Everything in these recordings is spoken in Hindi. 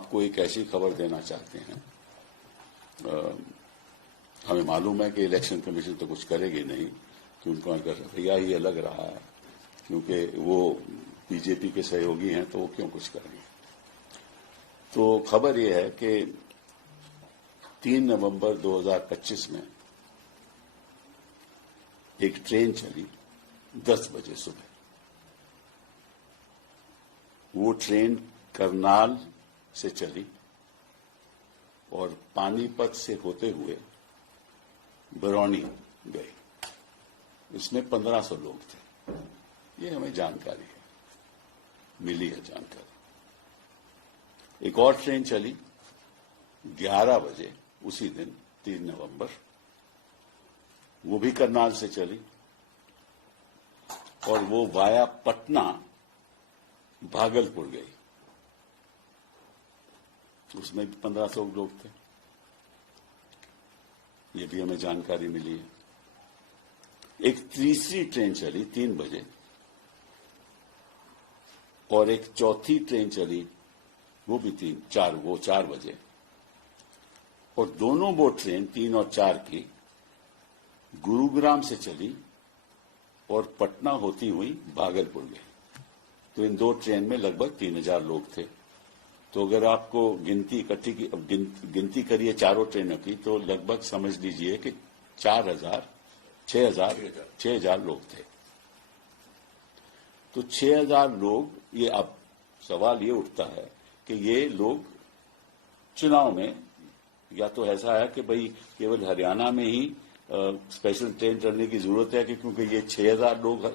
आपको एक ऐसी खबर देना चाहते हैं। हमें मालूम है कि इलेक्शन कमीशन तो कुछ करेगी नहीं, कि उनको अगर रवैया ही अलग रहा है, क्योंकि वो बीजेपी के सहयोगी हैं, तो वो क्यों कुछ करेंगे। तो खबर ये है कि 3 नवंबर 2025 में एक ट्रेन चली 10 बजे सुबह। वो ट्रेन करनाल से चली और पानीपत से होते हुए बरौनी गई। इसमें 1500 लोग थे। ये हमें जानकारी है, मिली है जानकारी। एक और ट्रेन चली 11 बजे उसी दिन 3 नवंबर, वो भी करनाल से चली और वो वाया पटना भागलपुर गई। उसमें भी 1500 लोग थे। ये भी हमें जानकारी मिली है। एक तीसरी ट्रेन चली 3 बजे और एक चौथी ट्रेन चली वो भी 4 बजे, और दोनों वो ट्रेन 3 और 4 की गुरुग्राम से चली और पटना होती हुई भागलपुर गई। तो इन 2 ट्रेन में लगभग 3000 लोग थे। तो अगर आपको गिनती इकट्ठी की गिनती करिए चारों ट्रेनों की, तो लगभग समझ लीजिए कि 6,000 लोग थे। तो 6,000 लोग, ये अब सवाल ये उठता है कि ये लोग चुनाव में, या तो ऐसा है कि भाई केवल हरियाणा में ही स्पेशल ट्रेन चलने की जरूरत है कि क्योंकि ये 6,000 लोग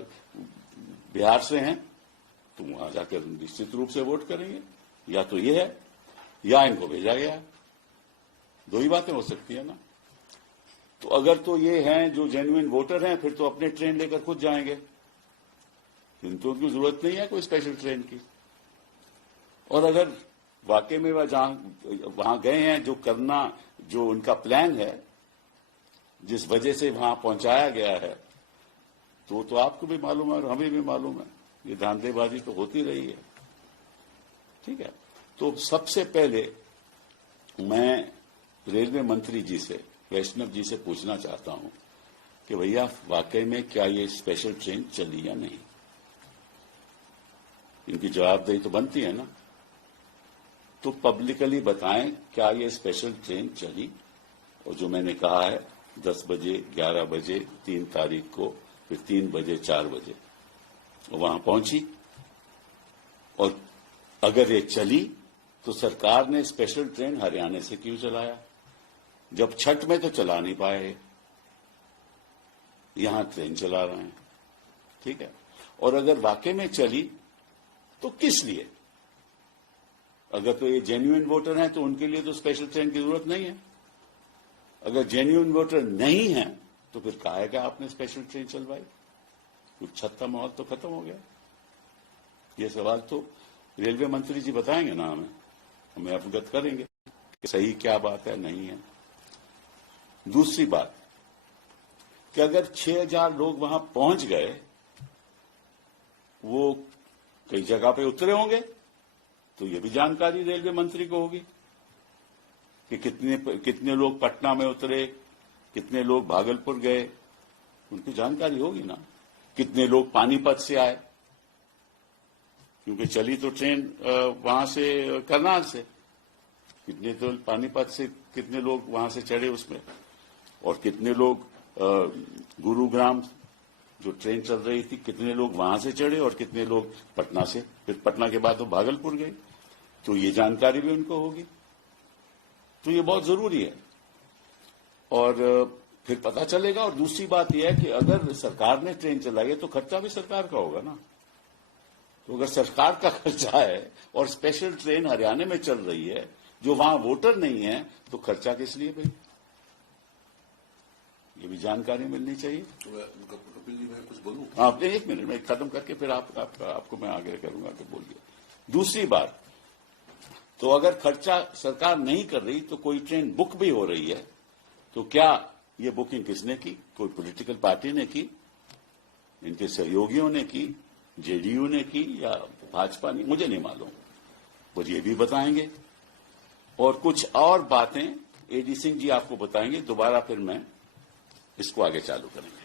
बिहार से हैं, तो वहां जाकर निश्चित रूप से वोट करेंगे। या तो ये है या इनको भेजा गया। 2 ही बातें हो सकती है ना। तो अगर तो ये हैं जो जेन्युइन वोटर हैं, फिर तो अपने ट्रेन लेकर खुद जाएंगे, इनको उनकी जरूरत नहीं है कोई स्पेशल ट्रेन की। और अगर वाकई में वहां गए हैं, जो करना, जो उनका प्लान है, जिस वजह से वहां पहुंचाया गया है, तो आपको भी मालूम है और हमें भी मालूम है, ये धांधलेबाजी तो होती रही है। ठीक है। तो सबसे पहले मैं रेलवे मंत्री जी से, वैष्णव जी से पूछना चाहता हूं कि भैया वाकई में क्या ये स्पेशल ट्रेन चली या नहीं। इनकी जवाबदेही तो बनती है ना। तो पब्लिकली बताएं, क्या ये स्पेशल ट्रेन चली? और जो मैंने कहा है 10 बजे, 11 बजे, 3 तारीख को, फिर 3 बजे, 4 बजे वहां पहुंची। और अगर ये चली तो सरकार ने स्पेशल ट्रेन हरियाणा से क्यों चलाया? जब छठ में तो चला नहीं पाए, यहां ट्रेन चला रहे हैं। ठीक है। और अगर वाकई में चली तो किस लिए? अगर तो ये जेन्युइन वोटर हैं तो उनके लिए तो स्पेशल ट्रेन की जरूरत नहीं है। अगर जेन्युइन वोटर नहीं है तो फिर काहे का आपने स्पेशल ट्रेन चलवाई? कुछ छत का माहौल तो खत्म हो गया। ये सवाल तो रेलवे मंत्री जी बताएंगे ना, हमें अवगत करेंगे कि सही क्या बात है, नहीं है। दूसरी बात कि अगर 6,000 लोग वहां पहुंच गए, वो कई जगह पे उतरे होंगे, तो ये भी जानकारी रेलवे मंत्री को होगी कि कितने लोग पटना में उतरे, कितने लोग भागलपुर गए, उनकी जानकारी होगी ना। कितने लोग पानीपत से आए, क्योंकि चली तो ट्रेन वहां से करनाल से, कितने तो पानीपत से कितने लोग वहां से चढ़े उसमें, और कितने लोग गुरुग्राम जो ट्रेन चल रही थी, कितने लोग वहां से चढ़े और कितने लोग पटना से, फिर पटना के बाद वो भागलपुर गए। तो ये जानकारी भी उनको होगी। तो ये बहुत जरूरी है और फिर पता चलेगा। और दूसरी बात यह है कि अगर सरकार ने ट्रेन चलाई है तो खर्चा भी सरकार का होगा ना। तो अगर सरकार का खर्चा है और स्पेशल ट्रेन हरियाणा में चल रही है, जो वहां वोटर नहीं है, तो खर्चा किस लिए भाई? ये भी जानकारी मिलनी चाहिए। तो मैं कुछ बोलूं? हाँ, एक मिनट में खत्म करके फिर आपको मैं आगे करूंगा कि बोलिए। दूसरी बात, तो अगर खर्चा सरकार नहीं कर रही तो कोई ट्रेन बुक भी हो रही है, तो क्या ये बुकिंग किसने की? कोई पॉलिटिकल पार्टी ने की, इनके सहयोगियों ने की, जेडीयू ने की या भाजपा ने? मुझे नहीं मालूम। वो ये भी बताएंगे और कुछ और बातें एडी सिंह जी आपको बताएंगे, दोबारा फिर मैं इसको आगे चालू करेंगे।